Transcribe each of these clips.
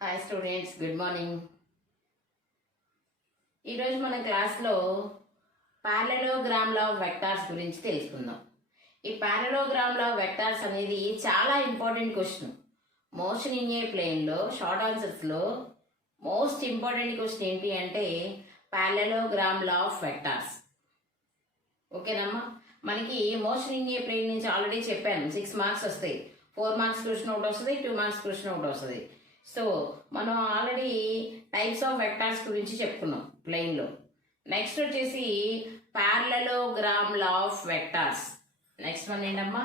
Hi students, good morning. ఈరోజు మన క్లాస్లో పారలెలోగ్రామ్ల ఆఫ్ వెక్టార్స్ గురించి తెలుసుకుందాం. ఈ పారలెలోగ్రామ్ల ఆఫ్ వెక్టార్స్ అనేది చాలా important question. Motion in a ప్లేన్లో షార్ట్ ఆన్సర్స్లో మోస్ట్ ఇంపార్టెంట్ క్వశ్చన్ ఏంటి అంటే పారలెలోగ్రామ్ల ఆఫ్ వెక్టార్స్. ఓకేనమ్మా, మనకి మోషన్ ఇన్ ఏ ప్లేన్ నుంచి ఆల్రెడీ చెప్పాను 6 మార్క్స్ వస్తాయి. 4 మార్క్స్ క్వశ్చన్ ఒకటి వస్తుంది, 2 మార్క్స్ క్వశ్చన్ ఒకటి వస్తుంది. సో మనం ఆల్రెడీ టైప్స్ ఆఫ్ వెక్టార్స్ గురించి చెప్పుకున్నాం ప్లేన్లో. నెక్స్ట్ వచ్చేసి parallelogram law of vectors. Next one ఏంటమ్మా?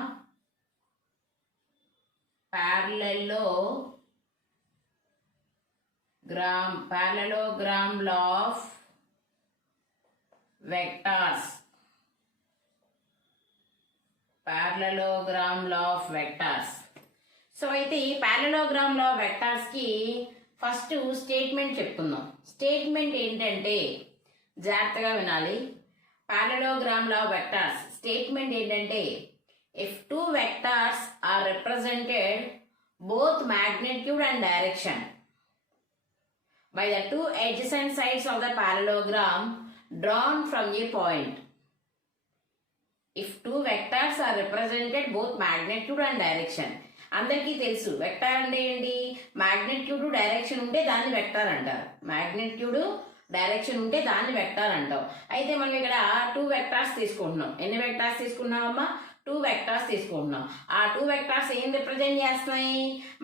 Parallelogram law of vectors. Parallelogram law of vectors. So అయితే ఈ పారలెలోగ్రామ్ల ఆఫ్ వెక్టార్స్ కి ఫస్ట్ స్టేట్మెంట్ చెప్పుకుందాం. స్టేట్మెంట్ ఏంటంటే జాగ్రత్తగా వినాలి. పారలెలోగ్రామ్ల ఆఫ్ వెక్టార్స్ స్టేట్మెంట్ ఏంటంటే if 2 vectors are represented both magnitude and direction by the 2 adjacent sides of the parallelogram drawn from a point. If 2 vectors are represented both magnitude and direction. అందరికీ తెలుసు vector అంటే ఏంటి? Magnitude direction ఉంటే దాన్ని vector అంటారు. Magnitude direction ఉంటే దాన్ని vector అంటాం. అయితే మనం ఇక్కడ 2 వెక్టార్స్ తీసుకుంటున్నాం. ఎన్ని వెక్టార్స్ తీసుకున్నామమ్మా? 2 వెక్టార్స్ తీసుకుంటున్నాం. ఆ 2 వెక్టార్స్ ఏం రిప్రజెంట్ చేస్తున్నాయి?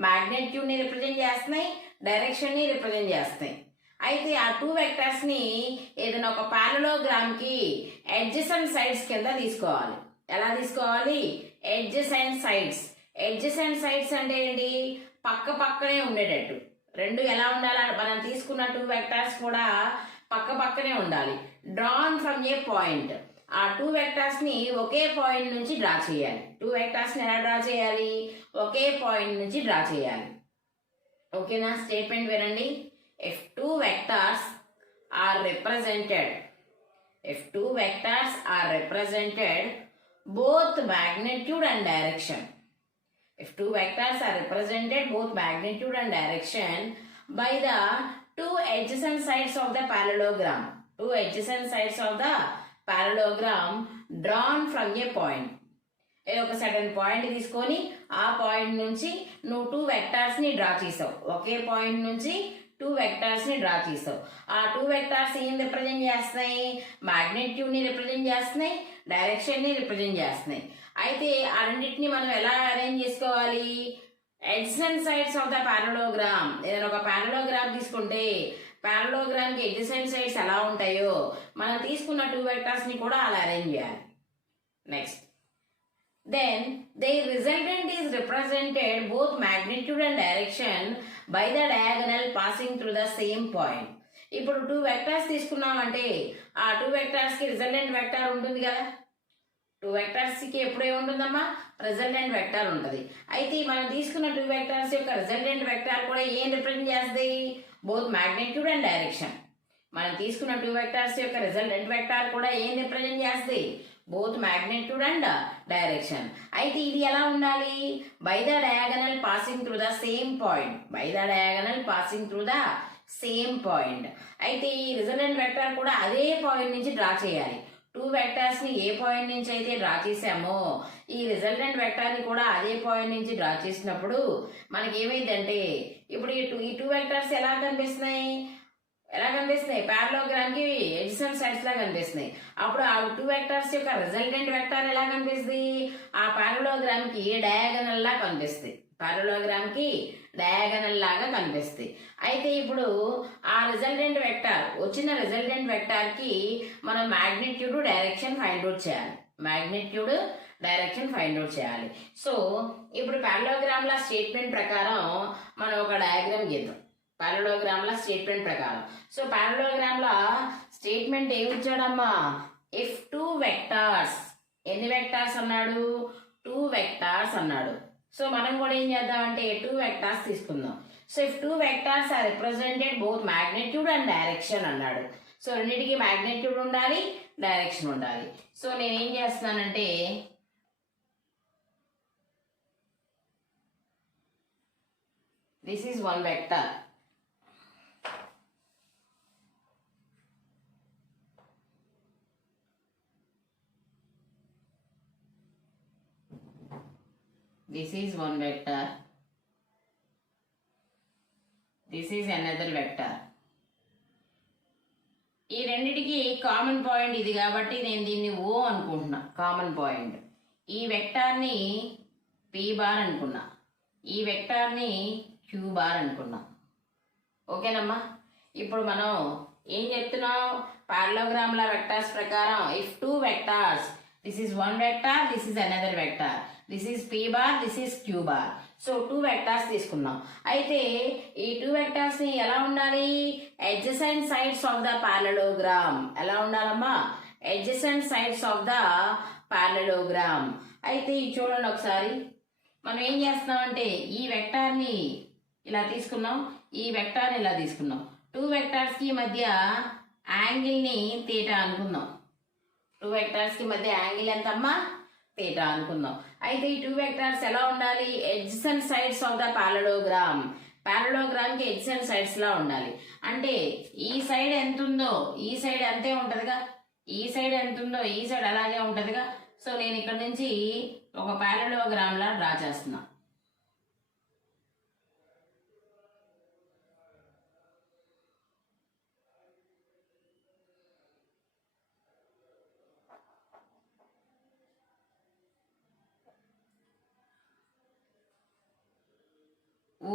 మ్యాగ్నిట్యూడ్ ని రిప్రజెంట్ చేస్తున్నాయి, డైరెక్షన్ ని రిప్రజెంట్ చేస్తున్నాయి. అయితే ఆ 2 వెక్టార్స్ ని ఏదైనా ఒక పారలెలోగ్రామ్ కి అడ్జసెంట్ సైడ్స్ కింద తీసుకోవాలి. ఎలా తీసుకోవాలి? Adjacent sides. అడ్జసెంట్ సైడ్స్ అంటే ఏంటి? పక్క పక్కనే ఉండేటట్టు. రెండు ఎలా ఉండాలి? మనం తీసుకున్న 2 వెక్టార్స్ కూడా పక్క పక్కనే ఉండాలి. Drawn from A point. ఆ 2 వెక్టార్స్ ని ఒకే పాయింట్ నుంచి డ్రా చేయాలి. 2 వెక్టార్స్ ని ఎలా డ్రా చేయాలి? ఒకే పాయింట్ నుంచి డ్రా చేయాలి. ఓకేనా? స్టేట్మెంట్ వినండి. If 2 vectors are represented both magnitude and direction. If 2 vectors are represented both magnitude and direction by the 2 adjacent sides of the parallelogram. 2 adjacent sides of the parallelogram drawn from a point. ఏదో ఒక sudden point తీసుకొని ఆ point నుంచి నువ్వు 2 vectors ని draw చేసావు. ఒకే point నుంచి 2 vectors ని డ్రా చేసావు. ఆ 2 వెక్టార్స్ ఏం రిప్రజెంట్ చేస్తున్నాయి? మ్యాగ్నిట్యూడ్ ని రిప్రజెంట్ చేస్తున్నాయి, డైరెక్షన్ ని రిప్రజెంట్ చేస్తున్నాయి. అయితే ఆ రెండింటిని మనం ఎలా అరేంజ్ చేసుకోవాలి? Adjacent sides of the parallelogram. ఏదైనా ఒక పారలెలోగ్రామ్ తీసుకుంటే పారలెలోగ్రామ్ కి అడ్జసెంట్ సైడ్స్ ఎలా ఉంటాయో మనం తీసుకున్న 2 వెక్టార్స్ ని కూడా అలా అరేంజ్ చేయాలి. Next, then their resultant is represented both magnitude and direction by the diagonal passing through the same point. ఇప్పుడు 2 వెక్టార్స్ తీసుకున్నామంటే ఆ 2 వెక్టార్స్ కి రిజల్టెంట్ వెక్టార్ ఉంటుంది కదా. 2 వెక్టార్స్ కి ఎప్పుడు ఏముంటుందమ్మా? రిజల్టెంట్ వెక్టార్ ఉంటుంది. అయితే మనం తీసుకున్న 2 వెక్టార్స్ యొక్క రిజల్టెంట్ వెక్టార్ కూడా ఏం రిప్రజెంట్ చేస్తుంది? Both magnitude and direction. మనం తీసుకున్న 2 వెక్టార్స్ యొక్క రిజల్టెంట్ వెక్టార్ కూడా ఏం రిప్రజెంట్ చేస్తుంది? Both magnitude and direction. అయితే ఇది ఎలా ఉండాలి? By the diagonal passing through the same point. By the diagonal passing through the same point. అయితే ఈ రిజల్టెంట్ వెక్టార్ కూడా అదే పాయింట్ నుంచి డ్రా చేయాలి. 2 వెక్టార్స్ ని ఏ పాయింట్ నుంచి అయితే డ్రా చేసామో ఈ రిజల్టెంట్ వెక్టార్ ని కూడా అదే పాయింట్ నుంచి డ్రా చేసినప్పుడు మనకి ఏమైందంటే ఇప్పుడు ఈ 2 వెక్టార్స్ ఎలా కనిపిస్తున్నాయి? పారలెలోగ్రామ్ కి అడ్జసెంట్ సైడ్స్ లా కనిపిస్తున్నాయి. అప్పుడు ఆ 2 వెక్టార్స్ యొక్క రిజల్టెంట్ వెక్టార్ ఎలా కనిపిస్తుంది? ఆ పారలెలోగ్రామ్ కి డయాగనల్ లా కనిపిస్తుంది. పారలెలోగ్రామ్ కి డయాగనల్ లాగా కనిపిస్తుంది. అయితే ఇప్పుడు ఆ రిజల్టెంట్ వెక్టార్ వచ్చిన రిజల్టెంట్ వెక్టార్ కి మనం మ్యాగ్నిట్యూడ్ డైరెక్షన్ ఫైండ్ అవుట్ చేయాలి. మ్యాగ్నిట్యూడ్ డైరెక్షన్ ఫైండ్ అవుట్ చేయాలి. సో ఇప్పుడు పారలెలోగ్రామ్ల స్టేట్మెంట్ ప్రకారం మనం ఒక డయాగ్రామ్ గీద్దాం. పారలెలోగ్రామ్ల స్టేట్మెంట్ ప్రకారం. సో పారలెలోగ్రామ్ల స్టేట్మెంట్ ఏమి ఇచ్చాడమ్మా? If 2 vectors. ఎన్ని వెక్టార్స్ అన్నాడు? 2 వెక్టార్స్ అన్నాడు. సో మనం కూడా ఏం చేద్దామంటే 2 వెక్టార్స్ తీసుకుందాం. So if 2 vectors are represented both magnitude and direction అన్నాడు. సో రెండింటికి మ్యాగ్నిట్యూడ్ ఉండాలి, డైరెక్షన్ ఉండాలి. సో నేనేం చేస్తున్నానంటే this is one vector. this is one vector, this is another vector. ఈ రెండిటికి కామన్ పాయింట్ ఇది కాబట్టి నేను దీన్ని ఓ అనుకుంటున్నా. కామన్ పాయింట్ ఈ వెక్టార్ని పీ బార్ అనుకున్నా, ఈ వెక్టార్ని క్యూ బార్ అనుకున్నా. ఓకేనమ్మా. ఇప్పుడు మనం ఏం చెప్తున్నాం, పారలోగ్రామ్ల వెక్టార్స్ ప్రకారం if two vectors, this is one vector, this is another vector, this is P bar, this is Q bar. So two vectors తీసుకున్నాం. అయితే ఈ టూ వెక్టార్స్ ని ఎలా ఉండాలి, adjacent sides of the parallelogram. ఎలా ఉండాలమ్మా, adjacent sides of the parallelogram. అయితే ఇది చూడండి ఒకసారి, మనం ఏం చేస్తున్నామంటే ఈ వెక్టార్ని ఇలా తీసుకున్నాం, ఈ వెక్టార్ని ఇలా తీసుకున్నాం. టూ వెక్టార్స్ కి మధ్య యాంగిల్ ని తీటా అనుకుందాం. టూ వెక్టార్స్ కి మధ్య యాంగిల్ ఎంత అమ్మా, తీటా అనుకుందాం. అయితే ఈ టూ వెక్టార్స్ ఎలా ఉండాలి, adjacent sides of the parallelogram. Parallelogram కి అడ్జసెంట్ సైడ్స్ లా ఉండాలి. అంటే ఈ సైడ్ ఎంత ఉందో ఈ సైడ్ అంతే ఉంటదిగా, ఈ సైడ్ ఎంత ఉందో ఈ సైడ్ అలాగే ఉంటదిగా. సో నేను ఇక్కడ నుంచి ఒక పారలోగ్రామ్ లా డ్రా చేస్తున్నా.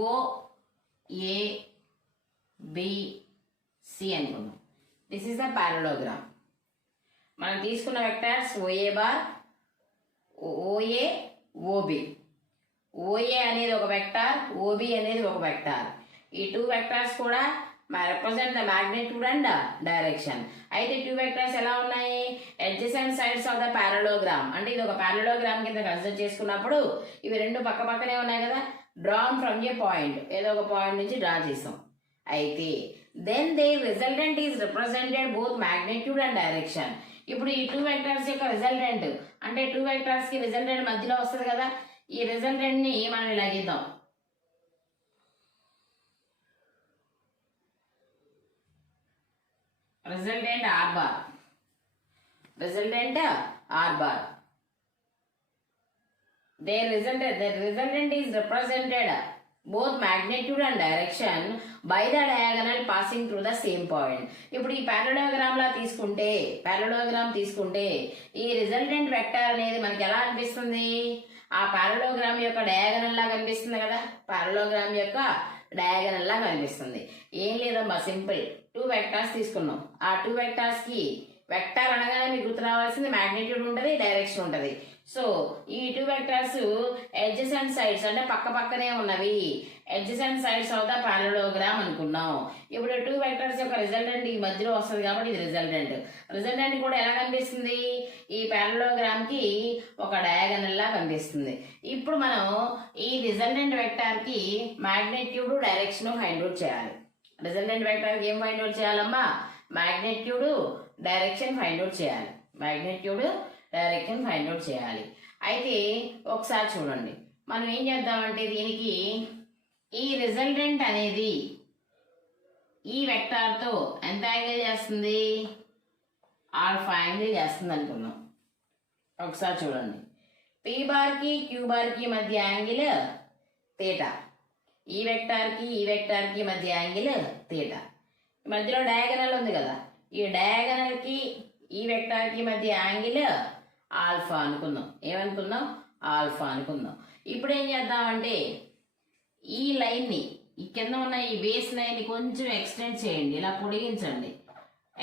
ఓ ఏ బి సి అనుకున్నాం. This is the parallelogram. మనం తీసుకున్న vectors O A bar, O A, O B. O A అనేది ఒక వెక్టార్, ఓబి అనేది ఒక వెక్టార్. ఈ టూ వెక్టార్స్ కూడా represent the magnitude and direction. అయితే టూ వెక్టర్స్ ఎలా ఉన్నాయి, adjacent sides of the parallelogram. అంటే ఇది ఒక పారలోగ్రామ్ కింద కన్సిడర్ చేసుకున్నప్పుడు ఇవి రెండు పక్క పక్కనే ఉన్నాయి కదా, డ్రాన్ ఫ్రమ్ ఏ పాయింట్, ఏదో ఒక పాయింట్ నుంచి డ్రా చేసాం. అయితే then they resultant is represented both magnitude and direction. ఇప్పుడు ఈ టూ వెక్టర్స్ యొక్క రిజల్టెంట్ అంటే టూ వెక్టర్స్ కి రిజల్టెంట్ మధ్యలో వస్తుంది కదా, ఈ రిజల్టెంట్ ని మనం ఇలా గీద్దాం. resultant r bar, resultant r bar. The resultant is represented both magnitude and direction by the diagonal passing through the same point. ఇప్పుడు ఈ పారలోగ్రామ్ లా తీసుకుంటే ఈ రిజల్టెంట్ వెక్టర్ అనేది మనకి ఎలా అనిపిస్తుంది, ఆ పారలోగ్రామ్ యొక్క డయాగనల్ లా కనిపిస్తుంది కదా, పారలోగ్రామ్ యొక్క డయాగనల్ లా కనిపిస్తుంది. ఏం లేదమ్మా, సింపుల్. టూ వెక్టార్స్ తీసుకున్నాం. ఆ టూ వెక్టార్స్ కి వెక్టార్ అనగానే మీకు గుర్తు రావాల్సింది మాగ్నిట్యూడ్ ఉంటుంది, డైరెక్షన్ ఉంటుంది. సో ఈ టూ వెక్టార్స్ అడ్జసెంట్ సైడ్స్ అంటే పక్క పక్కనే ఉన్నవి, adjacent sides of the parallelogram అనుకున్నాం. ఇప్పుడు టూ వెక్టార్స్ యొక్క రిజల్టెంట్ ఈ మధ్యలో వస్తుంది కాబట్టి ఇది రిజల్టెంట్ కూడా ఎలా కనిపిస్తుంది, ఈ పారలోగ్రామ్ కి ఒక డయాగనల్ లా కనిపిస్తుంది. ఇప్పుడు మనం ఈ రిజల్టెంట్ వెక్టార్ కి మాగ్నిట్యూడ్, డైరెక్షన్ ఫైండ్ అవుట్ చేయాలి. రిజల్టెంట్ వెక్టార్ కి ఏం ఫైండ్ అవుట్ చేయాలమ్మా, మాగ్నిట్యూడ్, డైరెక్షన్ ఫైండ్ అవుట్ చేయాలి. మాగ్నిట్యూడ్, డైరెక్షన్ ఫైండ్ అవుట్ చేయాలి. అయితే ఒకసారి చూడండి, మనం ఏం చేద్దామంటే దీనికి ఈ రిజల్టెంట్ అనేది ఈ వెక్టార్తో ఎంత యాంగిల్ చేస్తుంది, ఆల్ఫా యాంగిల్ చేస్తుంది అనుకున్నాం. ఒకసారి చూడండి, పీ బార్కి క్యూ బార్కి మధ్య యాంగిల్ తీటా, ఈ వెక్టార్కి మధ్య యాంగిల్ తీటా. మధ్యలో డయాగనల్ ఉంది కదా, ఈ డయాగనల్కి ఈ వెక్టార్కి మధ్య యాంగిల్ ఆల్ఫా అనుకుందాం. ఏమనుకుందాం, ఆల్ఫా అనుకుందాం. ఇప్పుడు ఏం చేద్దామంటే ఈ లైన్ని, ఈ కింద ఉన్న ఈ బేస్ లైన్ని కొంచెం ఎక్స్టెండ్ చేయండి, ఇలా పొడిగించండి.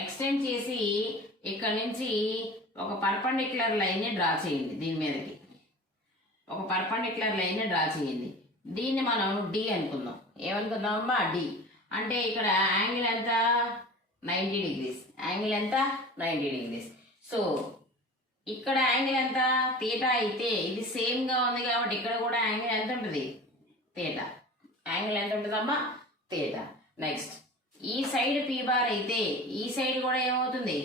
ఎక్స్టెండ్ చేసి ఇక్కడ నుంచి ఒక పర్పెండిక్యులర్ లైన్ని డ్రా చేయండి. దీని మీదకి ఒక పర్పెండిక్యులర్ లైన్ని డ్రా చేయండి. దీన్ని మనం డి అనుకుందాం. ఏమనుకుందామమ్మా, డి. అంటే ఇక్కడ యాంగిల్ ఎంత, 90 డిగ్రీస్. యాంగిల్ ఎంత, 90 డిగ్రీస్. సో ఇక్కడ యాంగిల్ ఎంత, తీటా. అయితే ఇది సేమ్ గా ఉంది కాబట్టి ఇక్కడ కూడా యాంగిల్ ఎంత ఉంటుంది, తీటా. యాంగిల్ ఎంత ఉంటుందమ్మా, తీటా. నెక్స్ట్ ఈ సైడ్ పీ బార్ అయితే ఈ సైడ్ కూడా ఏమవుతుంది,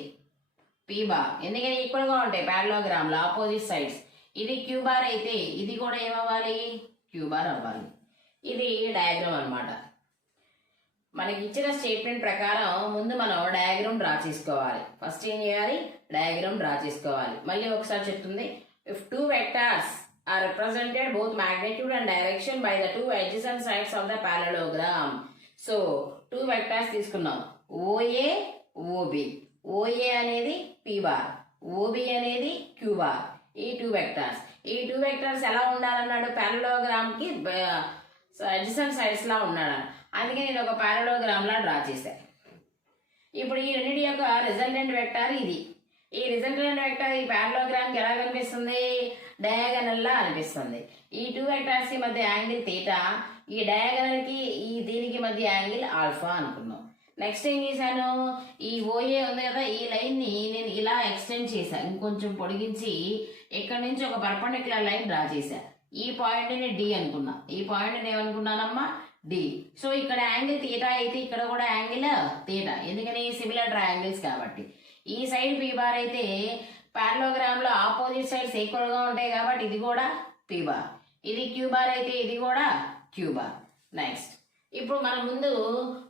పీ బార్. ఎందుకని ఈక్వల్ గా ఉంటాయి పారలోగ్రామ్ లో ఆపోజిట్ సైడ్స్. ఇది క్యూ బార్ అయితే ఇది కూడా ఏమవ్వాలి, క్యూ బార్ అవ్వాలి. ఇది డయాగ్రామ్ అన్నమాట. మనకి ఇచ్చిన స్టేట్మెంట్ ప్రకారం ముందు మనం డయాగ్రామ్ డ్రా చేసుకోవాలి. ఫస్ట్ ఏం చేయాలి, డయాగ్రామ్ డ్రా చేసుకోవాలి. మళ్ళీ ఒకసారి చెప్తుంది, if two vectors are represented both magnitude and direction by the two adjacent sides of the parallelogram. So, two vectors తీసుకున్నాం. OA, OB. OA అనేది P bar. OB అనేది Q bar. ఈ టూ వెక్టర్స్. ఈ two vectors ఎలా ఉండాలన్నాడు? parallelogram కి adjacent sides లా ఉన్నాడు. అందుకే నేను ఒక parallelogram లా డ్రా చేశాను. ఇప్పుడు ఈ రెండింటి యొక్క రిజల్టెంట్ వెక్టర్ ఇది. ఈ రిజల్టెంట్ వెక్టర్ ఈ parallelogram కి ఎలా కనిపిస్తుంది? డయాగనల్ లా అనిపిస్తుంది. ఈ టూ వెక్టర్స్ కి మధ్య యాంగిల్ తీటా, ఈ డయాగనల్ కి ఈ దీనికి మధ్య యాంగిల్ ఆల్ఫా అనుకున్నాం. నెక్స్ట్ ఏం చేశాను? ఈ ఓఏ ఉంది కదా, ఈ లైన్ ని నేను ఇలా ఎక్స్టెండ్ చేశాను, ఇంకొంచెం పొడిగించి ఇక్కడ నుంచి ఒక పర్పెండిక్యులర్ లైన్ డ్రా చేశాను. ఈ పాయింట్ ని డి అనుకున్నా. ఈ పాయింట్ ని ఏమనుకున్నానమ్మా? డి. సో ఇక్కడ యాంగిల్ తీటా అయితే ఇక్కడ కూడా యాంగిల్ తీటా, ఎందుకని సిమిలర్ ట్రయాంగిల్స్ కాబట్టి. ఈ సైడ్ పీ బార్ అయితే parallelogram లో ఆపోజిట్ సైడ్స్ ఈక్వల్ గా ఉంటాయి కాబట్టి ఇది కూడా పీ బార్. ఇది క్యూ బార్ అయితే ఇది కూడా క్యూ బార్. నెక్స్ట్ ఇప్పుడు మనం ముందు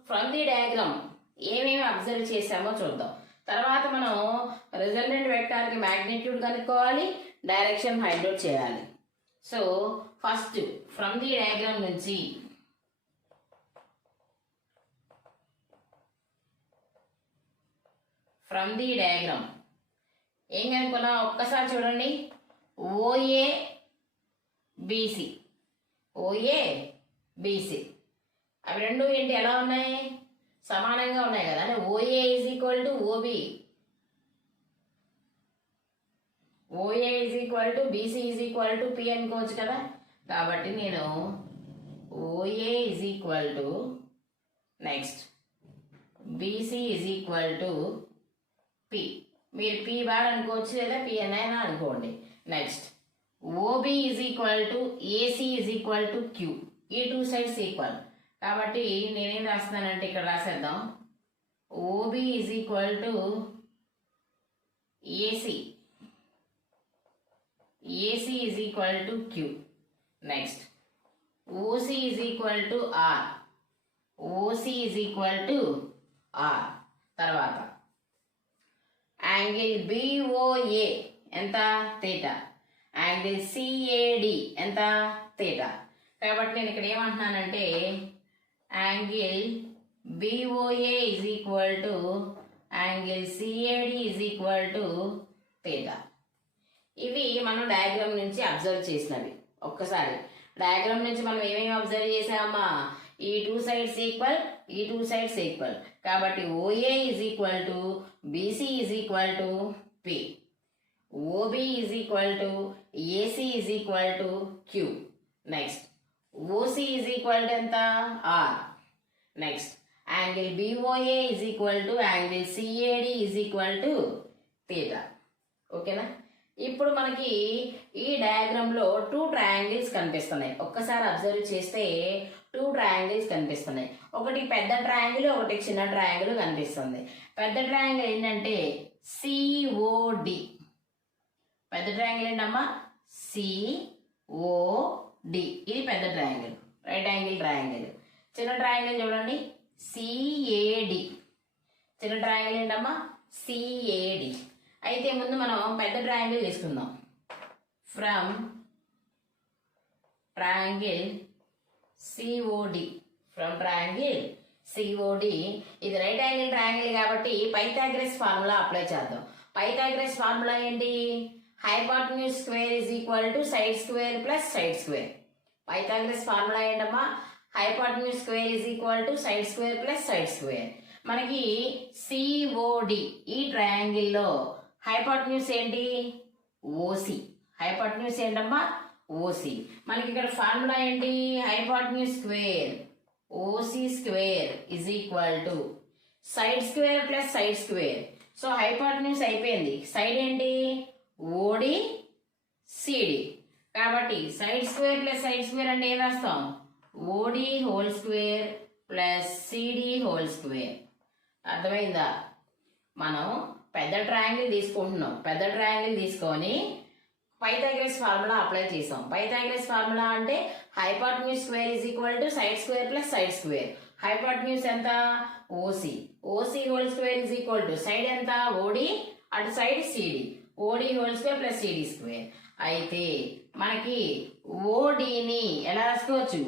ఫ్రమ్ ది డయాగ్రామ్ ఏమేమి అబ్జర్వ్ చేసామో చూద్దాం. తర్వాత మనం రిజల్టెంట్ వెక్టార్ కి మ్యాగ్నిట్యూడ్ కనుక్కోవాలి, డైరెక్షన్ ఫైండ్ అవుట్ చేయాలి. So first from the diagram నుంచి ఫ్రమ్ ది డయాగ్రామ్ ఏం కనుక్కున్నా ఒక్కసారి చూడండి. ఓఏ బీసీ, ఓఏ బీసీ అవి రెండు ఏంటి ఎలా ఉన్నాయి? సమానంగా ఉన్నాయి కదా. అంటే OA is equal to OB, OA is equal to BC is equal to P అనుకోవచ్చు కదా. కాబట్టి నేను OA is equal to next BC is equal to P. మీరు పీ బార్ అనుకోవచ్చు లేదా పిఎన్ అయినా అనుకోండి. Next OB is equal to AC is equal to Q. ఈ టూ సైడ్స్ ఈక్వల్ కాబట్టి నేనేం రాస్తున్నానంటే ఇక్కడ రాసేద్దాం. OB is equal to AC, AC is equal to Q. Next OC is equal to R, OC is equal to R. తర్వాత angle BOA ఎంత? Theta. Angle CAD ఎంత? Theta. కాబట్టి నేను ఇక్కడ ఏమంటున్నానంటే angle BOA is equal to angle CAD is equal to theta. ఇవి మనం diagram నుంచి అబ్జర్వ్ చేసినవి. ఒక్కసారి డయాగ్రామ్ నుంచి మనం ఏమేమి అబ్జర్వ్ చేసామా? ఈ టూ సైడ్స్ ఈక్వల్, ఈ టూ సైడ్స్ ఈక్వల్ కాబట్టి OA is equal to BC is equal to P, OB is equal to AC is equal to Q. Next OC is equal to ఎంత? R. Next angle BOA is equal to angle CAD is equal to theta. ఓకేనా? ఇప్పుడు మనకి ఈ diagram లో two triangles కనిపిస్తున్నాయి. ఒక్కసారి observe చేస్తే two triangles కనిపిస్తున్నాయి. ఒకటి పెద్ద ట్రయాంగిల్, ఒకటి చిన్న ట్రయాంగిల్ కనిపిస్తుంది. పెద్ద ట్రయాంగిల్ ఏంటంటే సిఓడి. పెద్ద ట్రయాంగిల్ ఏంటమ్మా? సిఓడి. ఇది పెద్ద ట్రయాంగిల్, రైట్ యాంగిల్ ట్రయాంగిల్. చిన్న ట్రయాంగిల్ చూడండి సిఏడి. చిన్న ట్రయాంగిల్ ఏంటమ్మా? సిఏడి. అయితే ముందు మనం పెద్ద ట్రయాంగిల్ తీసుకుందాం. From triangle COD, from triangle COD. ఇది రైట్ యాంగిల్ ట్రయాంగిల్ కాబట్టి పైథాగరస్ ఫార్ములా అప్లై చేద్దాం. పైథాగరస్ ఫార్ములా ఏంటి? Hypotenuse square is equal to side square plus side square. Pythagoras formula ఏంటమ్మా? Hypotenuse square is equal to side square plus side square. మనకి COD ఈ ట్రయాంగిల్లో hypotenuse ఏంటి? OC. Hypotenuse ఏంటమ్మా? OC. మనకి ఇక్కడ ఫార్ములా ఏంటి? Hypotenuse square OC square is equal to side square plus side square. So hypotenuse అయిపోయింది, సైడ్ ఏంటి? OD CD. కాబట్టి side square plus side square అంటే ఏం రాస్తాం? OD whole square plus CD whole square. అర్థమైందా? మనం పెద్ద ట్రయాంగిల్ తీసుకుంటున్నాం. పెద్ద ట్రయాంగిల్ తీసుకొని పైథాగరస్ ఫార్ములా అప్లై చేసాం. పైథాగరస్ ఫార్ములా అంటే hypotenuse square is equal to side square plus side square. Hypotenuse ఎంత? OC. OC whole square is equal to side ఎంత? ఓడి, అటు side CD. OD whole square plus CD square. అయితే మనకి ఓడిని ఎలా రాసుకోవచ్చు,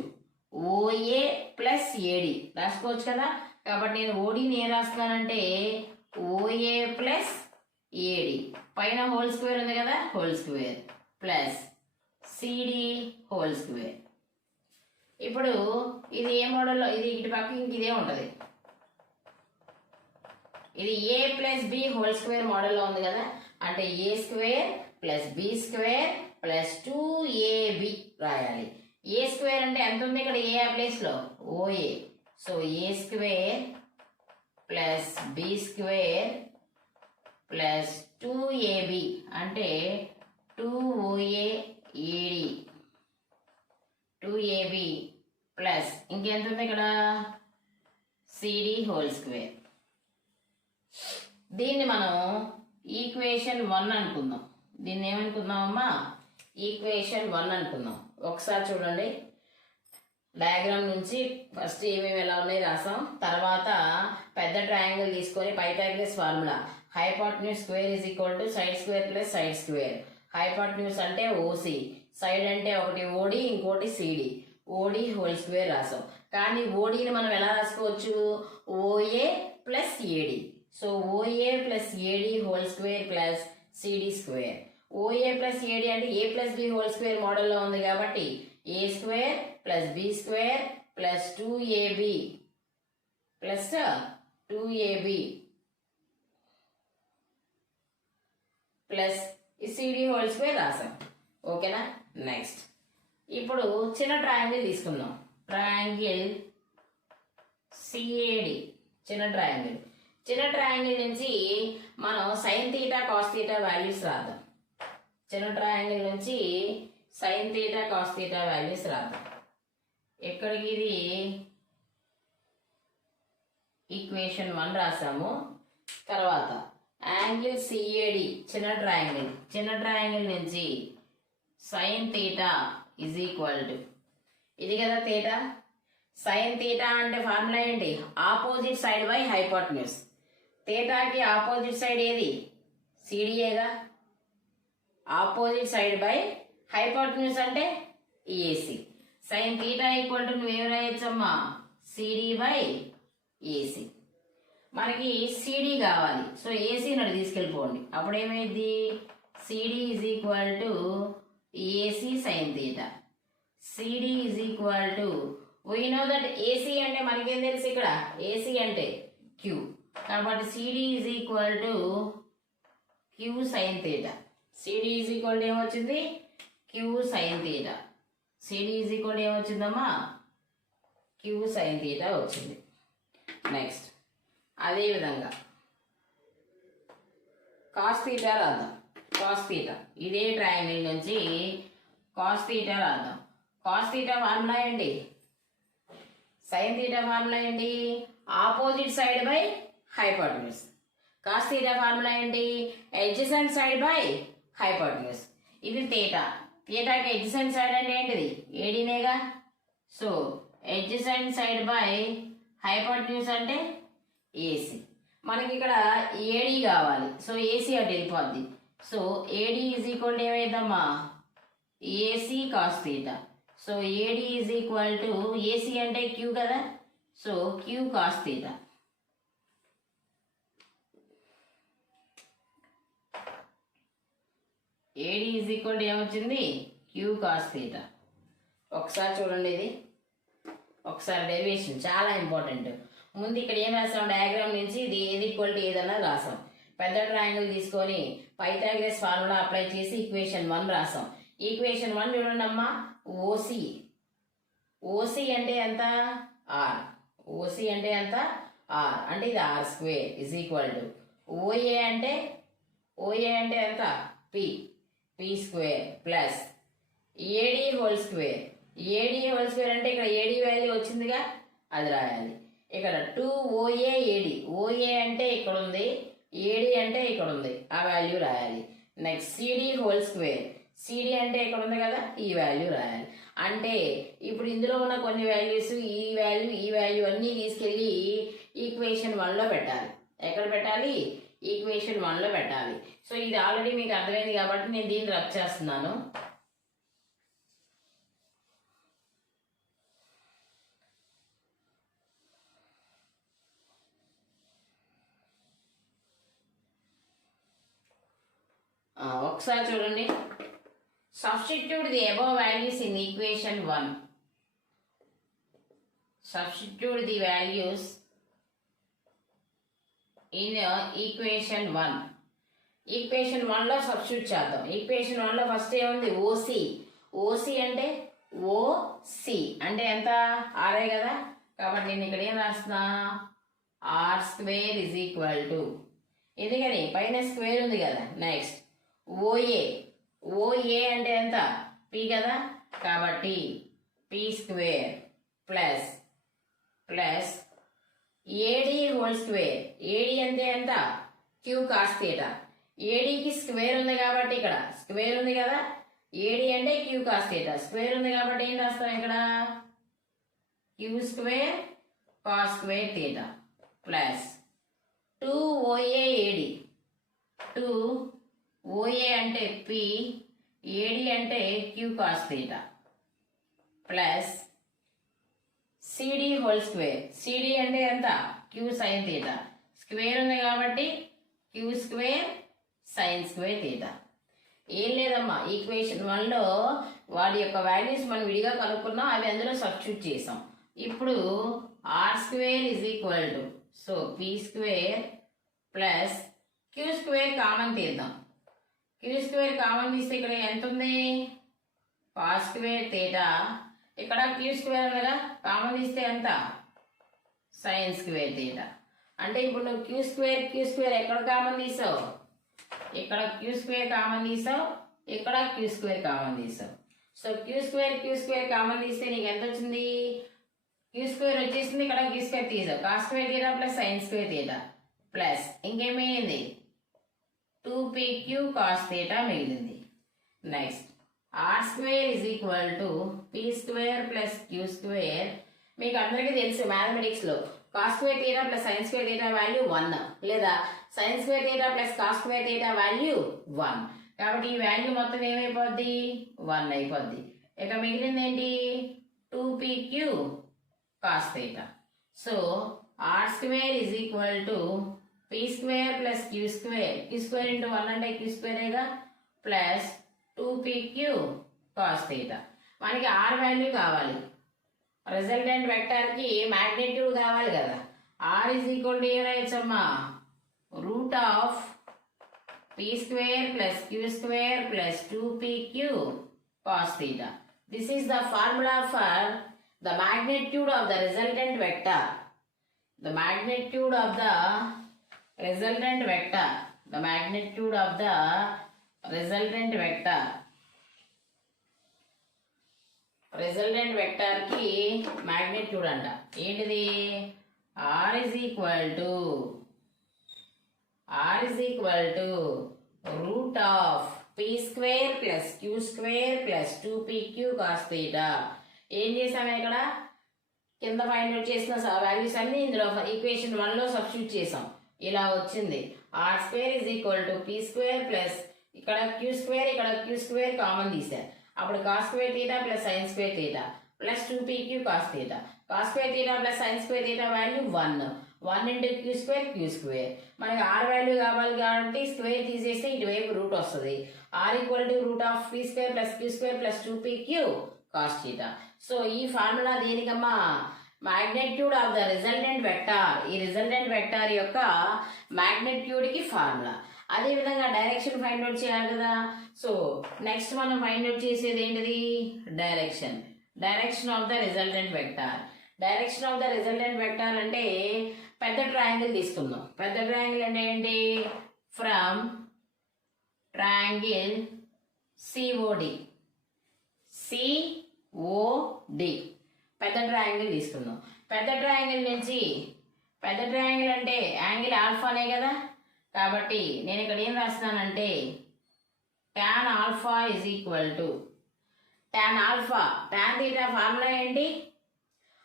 OA plus AD రాసుకోవచ్చు కదా. కాబట్టి నేను ఓడిని ఏం రాస్తున్నానంటే ఓఏ ప్లస్ ఏడి, పైన హోల్ స్క్వేర్ ఉంది కదా, whole square plus CD whole square. ఇప్పుడు ఇది ఏ మోడల్లో, ఇది ఇటు పక్క ఇంక ఇదే ఉంటుంది, ఇది A plus B whole square మోడల్లో ఉంది కదా. అంటే A square plus B square plus 2ab రాయాలి. ఏ స్క్వేర్ అంటే ఎంత ఉంది ఇక్కడ, ఏ ప్లేస్లో OA. So A square plus B square plus 2ab అంటే 2OA ఏడి 2ab ప్లస్ ఇంకెంత ఉంది ఇక్కడ సిడి హోల్ స్క్వేర్. దీన్ని మనం ఈక్వేషన్ 1 అనుకుందాం. దీన్ని ఏమనుకుందామమ్మా, ఈక్వేషన్ 1 అనుకుందాం. ఒకసారి చూడండి, డయాగ్రామ్ నుంచి ఫస్ట్ ఏమేమి ఎలా ఉన్నాయి రాసాం, తర్వాత పెద్ద ట్రయాంగిల్ తీసుకొని Pythagoras formula hypotenuse square is equal to side square plus side square. Hypotenuse అంటే ఓసి, సైడ్ అంటే ఒకటి ఓడి ఇంకోటి సిడి, ఓడి హోల్ స్క్వేర్ రాసాం. కానీ ఓడిని మనం ఎలా రాసుకోవచ్చు, OA plus AD. So OA plus AD whole square plus CD square. OA plus AD అంటే A plus B whole square మోడల్లో ఉంది కాబట్టి A square plus B square plus 2ab plus 2ab plus CD whole square రాసాం. ఓకేనా. Next ఇప్పుడు చిన్న triangle తీసుకుందాం. Triangle CAD, చిన్న ట్రయాంగిల్. చిన్న ట్రయాంగిల్ నుంచి మనం sine theta cos theta values రాద్దాం. చిన్న ట్రయాంగిల్ నుంచి sine theta cos theta values రాద్దాం. ఎక్కడికి ఇది ఈక్వేషన్ 1 రాసాము. తర్వాత యాంగిల్ సిఏడి చిన్న ట్రయాంగిల్, చిన్న ట్రయాంగిల్ నుంచి sine theta is equal to ఇది కదా థీటా. సైన్ థీటా అంటే ఫార్ములా ఏంటి, ఆపోజిట్ సైడ్ బై హైపోటెన్యూస్. థీటాకి ఆపోజిట్ సైడ్ ఏది, సిడిఏగా. ఆపోజిట్ సైడ్ బై హైపోటెన్యూస్ అంటే AC. Sine theta equal to నువ్వేం రాయొచ్చమ్మా, సిడి బై ఏసీ. మనకి సిడి కావాలి, సో ఏసీ నన్ను తీసుకెళ్ళిపోండి. అప్పుడు ఏమైంది, CD is equal to AC sine theta. CD is equal to we know that AC అంటే మనకేం తెలుసు, ఇక్కడ ఏసీ అంటే క్యూ. కాబట్టి CD is equal to Q sine theta. CD is equal to ఏమొచ్చింది, Q sine theta. CD is equal to ఏమొచ్చిందమ్మా, Q sine theta వచ్చింది. Next అదేవిధంగా కాస్ థీటా రాద్దాం. కాస్ థీటా ఇదే ట్రయాంగిల్ నుంచి కాస్ థీటా రాద్దాం. కాస్ థీటా ఫార్ములా ఏంటి, sine theta formula ఏంటి, opposite side by hypotenuse. Cos theta formula ఏంటి, ఎడ్జసెంట్ సైడ్ బై హైపోటెన్యూస్. ఇది థీటా. థీటాకి ఎడ్జసెంట్ సైడ్ అంటే ఏంటిది, ఏడీనేగా. So adjacent side by hypotenuse అంటే ఏసీ. మనకి ఇక్కడ ఏడీ కావాలి, సో ఏసీ అటు వెళ్ళిపోద్ది. So AD is equal to ఏమైందమ్మా, AC cos theta. So AD is equal to AC అంటే క్యూ కదా, so Q cos theta. AD is equal to ఏమొచ్చింది, క్యూ కాస్ థీటా. ఒకసారి చూడండి, ఇది ఒకసారి డెరివేషన్ చాలా ఇంపార్టెంట్. ముందు ఇక్కడ ఏం రాసాం, డయాగ్రామ్ నుంచి ఇది ఏది ఈక్వల్ టు ఏదన్నా రాసాం. పెద్ద ట్రయాంగిల్ తీసుకొని పైథాగరస్ ఫార్ములా అప్లై చేసి ఈక్వేషన్ 1 రాసాం. ఈక్వేషన్ 1 చూడండి అమ్మా, ఓసి. ఓసి అంటే ఎంత, ఆర్. ఓసి అంటే ఎంత, ఆర్. అంటే ఇది R square is equal to O A అంటే ఎంత, P. P square plus AD whole square. A D whole square అంటే ఇక్కడ ఏడి వాల్యూ వచ్చిందిగా, అది రాయాలి. ఇక్కడ 2OA ఏడి. ఓఏ అంటే ఇక్కడ ఉంది, ఏడి అంటే ఇక్కడ ఉంది, ఆ వాల్యూ రాయాలి. Next CD whole square. CD అంటే ఇక్కడ ఉంది కదా, ఈ వాల్యూ రాయాలి. అంటే ఇప్పుడు ఇందులో ఉన్న కొన్ని వాల్యూస్, ఈ వాల్యూ అన్నీ తీసుకెళ్ళి ఈక్వేషన్ 1లో పెట్టాలి. ఎక్కడ పెట్టాలి, ఈక్వేషన్ 1లో పెట్టాలి. సో ఇది ఆల్రెడీ మీకు అర్థమైంది కాబట్టి నేను దీన్ని రబ్ చేస్తున్నాను. ఒకసారి చూడండి. Substitute the above values in equation 1. Substitute the values in equation 1. Equation 1లో సబ్స్టిట్యూట్ చేద్దాం. ఈక్వేషన్ 1లో ఫస్ట్ ఏముంది? ఓసి. ఓసి అంటే ఓసి అంటే ఎంత? ఆరే కదా. కాబట్టి నేను ఇక్కడ ఏం రాస్తున్నా? r² ఈజ్ ఈక్వల్ టు, ఎందుకని పైన స్క్వేర్ ఉంది కదా. Next OA. ఓఏ అంటే ఎంత? పి కదా. కాబట్టి p² plus plus AD whole square. AD అంటే ఎంత? Q cos theta. ఏడీకి స్క్వేర్ ఉంది కాబట్టి ఇక్కడ స్క్వేర్ ఉంది కదా. ఏడి అంటే క్యూ కాస్ థీటా. స్క్వేర్ ఉంది కాబట్టి ఏం రాస్తాం ఇక్కడ? q² cos square theta plus 2OA AD. 2OA అంటే పి, ఏడి అంటే Q cos theta plus CD whole square. CD అంటే ఎంత? Queue sine theta. స్క్వేర్ ఉంది కాబట్టి q² సైన్ స్క్వేర్ థీటా. ఏం లేదమ్మా, ఈక్వేషన్ 1లో వాడి యొక్క వాల్యూస్ మనం విడిగా కనుక్కున్నాం, అవి అందులో సబ్స్టిట్యూట్ చేసాం. ఇప్పుడు r² is equal to, so p² plus q² common తీద్దాం. q² కామన్ తీస్తే ఇక్కడ ఎంత ఉంది? Cos square theta. ఇక్కడ q² ఉందిగా, కామన్ తీస్తే ఎంత? Sign square theta. అంటే ఇప్పుడు నువ్వు q² ఎక్కడ కామన్ తీసావు? ఇక్కడ q² కామన్ తీసావు, ఇక్కడ q² కామన్ తీసావు. సో q² కామన్ తీస్తే నీకు ఎంత వచ్చింది? q² వచ్చేసింది, ఇక్కడ q² తీసావు. Cos square theta plus sine square theta plus ఇంకేమైంది? 2pq కాస్ థీటా మిగిలింది. Next r² is equal to p² plus q². మీకు అందరికీ తెలుసు మ్యాథమెటిక్స్లో cos square theta plus sine square theta value 1, లేదా sine square theta plus cos square theta value 1. కాబట్టి ఈ value మొత్తం ఏమైపోద్ది? 1 అయిపోద్ది. ఇక మిగిలింది ఏంటి? 2pq cos theta. So r² is equal to p² plus q² into 1 అంటే q²గా ప్లస్ 2pq కాస్ థీటా. మనకి r వాల్యూ కావాలి, రిజల్టెంట్ వెక్టార్కి మ్యాగ్నిట్యూడ్ కావాలి కదా. r ఈజ్ ఈక్వల్ టు ఏమైనా route of p² plus q² plus 2pq cos theta. This is the formula for the magnitude of the resultant vector. The magnitude of the resultant vector. The magnitude of the resultant vector. Resultant vector కి magnitude అంట. ఏంటిది? r is equal to root of p² plus q² plus 2pq cos theta. ఏం చేసాము ఇక్కడ? కింద find out చేసిన values అన్ని ఇందులో ఈక్వేషన్ 1లో సబ్స్టిట్యూట్ చేసాం. ఇలా వచ్చింది. r² is equal to p² plus ఇక్కడ q² ఇక్కడ q² కామన్ తీసారు. అప్పుడు cos square theta plus sine square theta plus 2pq cos theta. Cos square theta plus sine square theta value 1 into q². మనకి r value కావాలి కాబట్టి square తీసేస్తే ఇటువైపు root వస్తుంది. r equal to root of p² plus q² plus 2pq cos theta. So ఈ formula దేనికమ్మా? Magnitude of the resultant vector. ఈ resultant vector యొక్క మ్యాగ్నిట్యూడ్ కి ఫార్ములా. అదేవిధంగా డైరెక్షన్ ఫైండ్ అవుట్ చేయాలి కదా. సో నెక్స్ట్ మనం ఫైండ్ అవుట్ చేసేది ఏంటిది? Direction of the resultant vector. Direction of the resultant vector అంటే పెద్ద ట్రయాంగిల్ తీసుకుందాం. పెద్ద ట్రయాంగిల్ అంటే ఏంటి? ఫ్రమ్ ట్రయాంగిల్ COD పెద్ద ట్రయాంగిల్ తీసుకుందాం. పెద్ద ట్రయాంగిల్ నుంచి, పెద్ద ట్రయాంగిల్ అంటే యాంగిల్ ఆల్ఫానే కదా. కాబట్టి నేను ఇక్కడ ఏం రాస్తున్నానంటే tan alpha is equal to tan alpha. tan theta formula ఏంటి?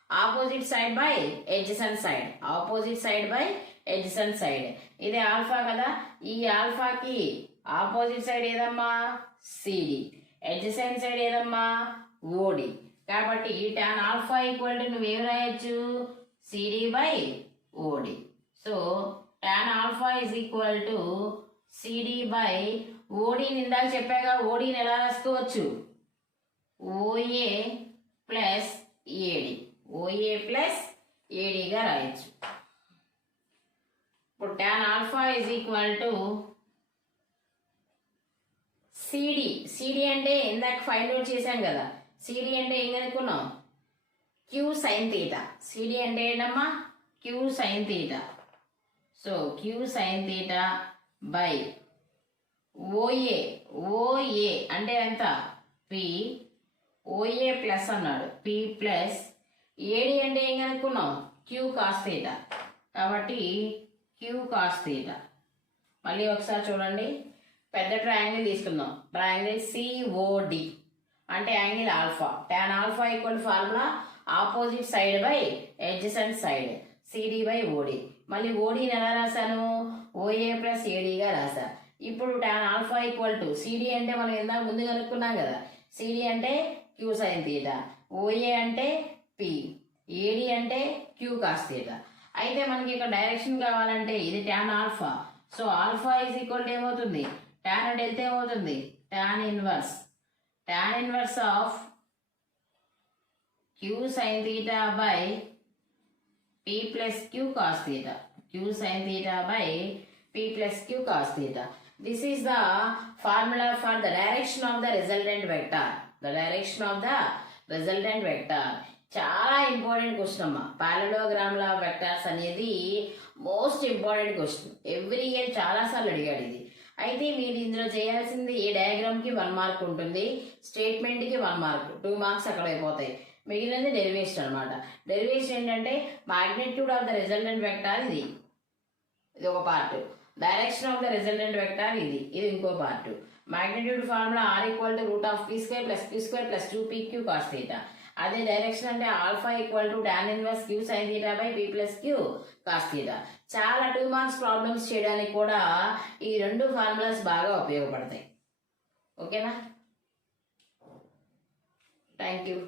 Opposite side by adjacent side. Opposite side by adjacent side. ఇది ఆల్ఫా కదా. ఈ ఆల్ఫాకి ఆపోజిట్ సైడ్ ఏదమ్మా? CD. ఎడ్జసెంట్ సైడ్ ఏదమ్మా? OD. కాబట్టి tan ఆల్ఫా ఈక్వల్ టు నువ్వేం రాయొచ్చు? CD by OD. So tan alpha is equal to CD by ఓడీని ఇందాక చెప్పాగా, ఓడీని ఎలా రాసుకోవచ్చు? OA plus AD, OA plus ఏడిగా రాయొచ్చు. ఇప్పుడు tan alpha is equal to CD. CD అంటే ఇందాక ఫైండ్ అవుట్ చేశాం కదా, సిడి అంటే ఏం కనుక్కున్నాం? Q sine theta. సిడి అంటే ఏంటమ్మా? Q sine theta. So q sine theta by OA. OA అంటే ఎంత? పి. ఓఏ ప్లస్ అన్నాడు, పి ప్లస్ ఏడి అంటే ఏం కనుక్కున్నాం? Q cos theta. కాబట్టి క్యూ కాస్ తీటా. మళ్ళీ ఒకసారి చూడండి, పెద్ద ట్రయాంగిల్ తీసుకుందాం. ట్రయాంగిల్ సిఓడి అంటే angle alpha. tan alpha equal formula opposite side by adjacent side, CD by OD. మళ్ళీ ఓడిని ఎలా రాశాను? ఓఏ ప్లస్ ఏడిగా రాశా. ఇప్పుడు tan alpha equal to CD అంటే మనం ఇందాక ముందు కనుక్కున్నాం కదా, సిడి అంటే క్యూ సైన్ తీటా, ఓఏ అంటే పి, ఏడి అంటే క్యూ కాస్ తీటా. అయితే మనకి ఇక్కడ డైరెక్షన్ కావాలంటే ఇది tan alpha. So alpha is equal to ఏమవుతుంది? tan అంటే వెళ్తే ఏమవుతుంది? tan inverse of Q sine theta by P plus Q cos theta. Q sine theta by P plus Q cos theta. This is the formula for the direction of the resultant vector. The direction of the resultant vector చాలా important question అమ్మా. Parallelogram లా vectors అనేది most important question. Every year చాలాసార్లు అడిగాడు ఇది. అయితే మీరు ఇందులో చేయాల్సింది, ఈ డయాగ్రామ్కి 1 మార్క్ ఉంటుంది, స్టేట్మెంట్కి 1 మార్క్, 2 మార్క్స్ అక్కడ అయిపోతాయి. మిగిలినది డెరివేషన్ అనమాట. డెరివేషన్ ఏంటంటే magnitude of the resultant vector ఇది ఒక part, direction of the resultant vector ఇది ఇంకో part. Magnitude formula R equal to root of P square plus P square plus 2pq cos theta. అదే డైరెక్షన్ అంటే alpha equal to tan inverse Q sine theta by P plus Q cos theta. చాలా 2 marks problems చేయడానికి కూడా ఈ 2 formulas బాగా ఉపయోగపడతాయి. ఓకేనా? Thank you.